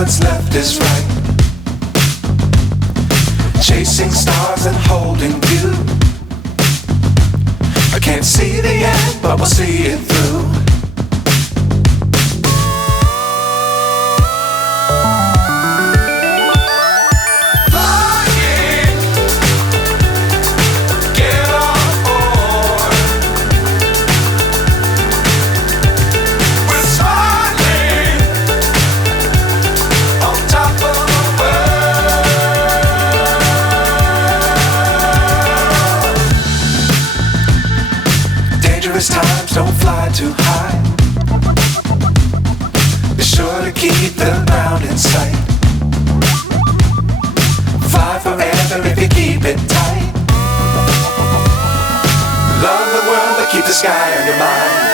what's left is right. Chasing stars and holding you. I can't see the end, but we'll see it through. Times don't fly too high. Be sure to keep the ground in sight. Fly forever if you keep it tight. Love the world but keep the sky on your mind.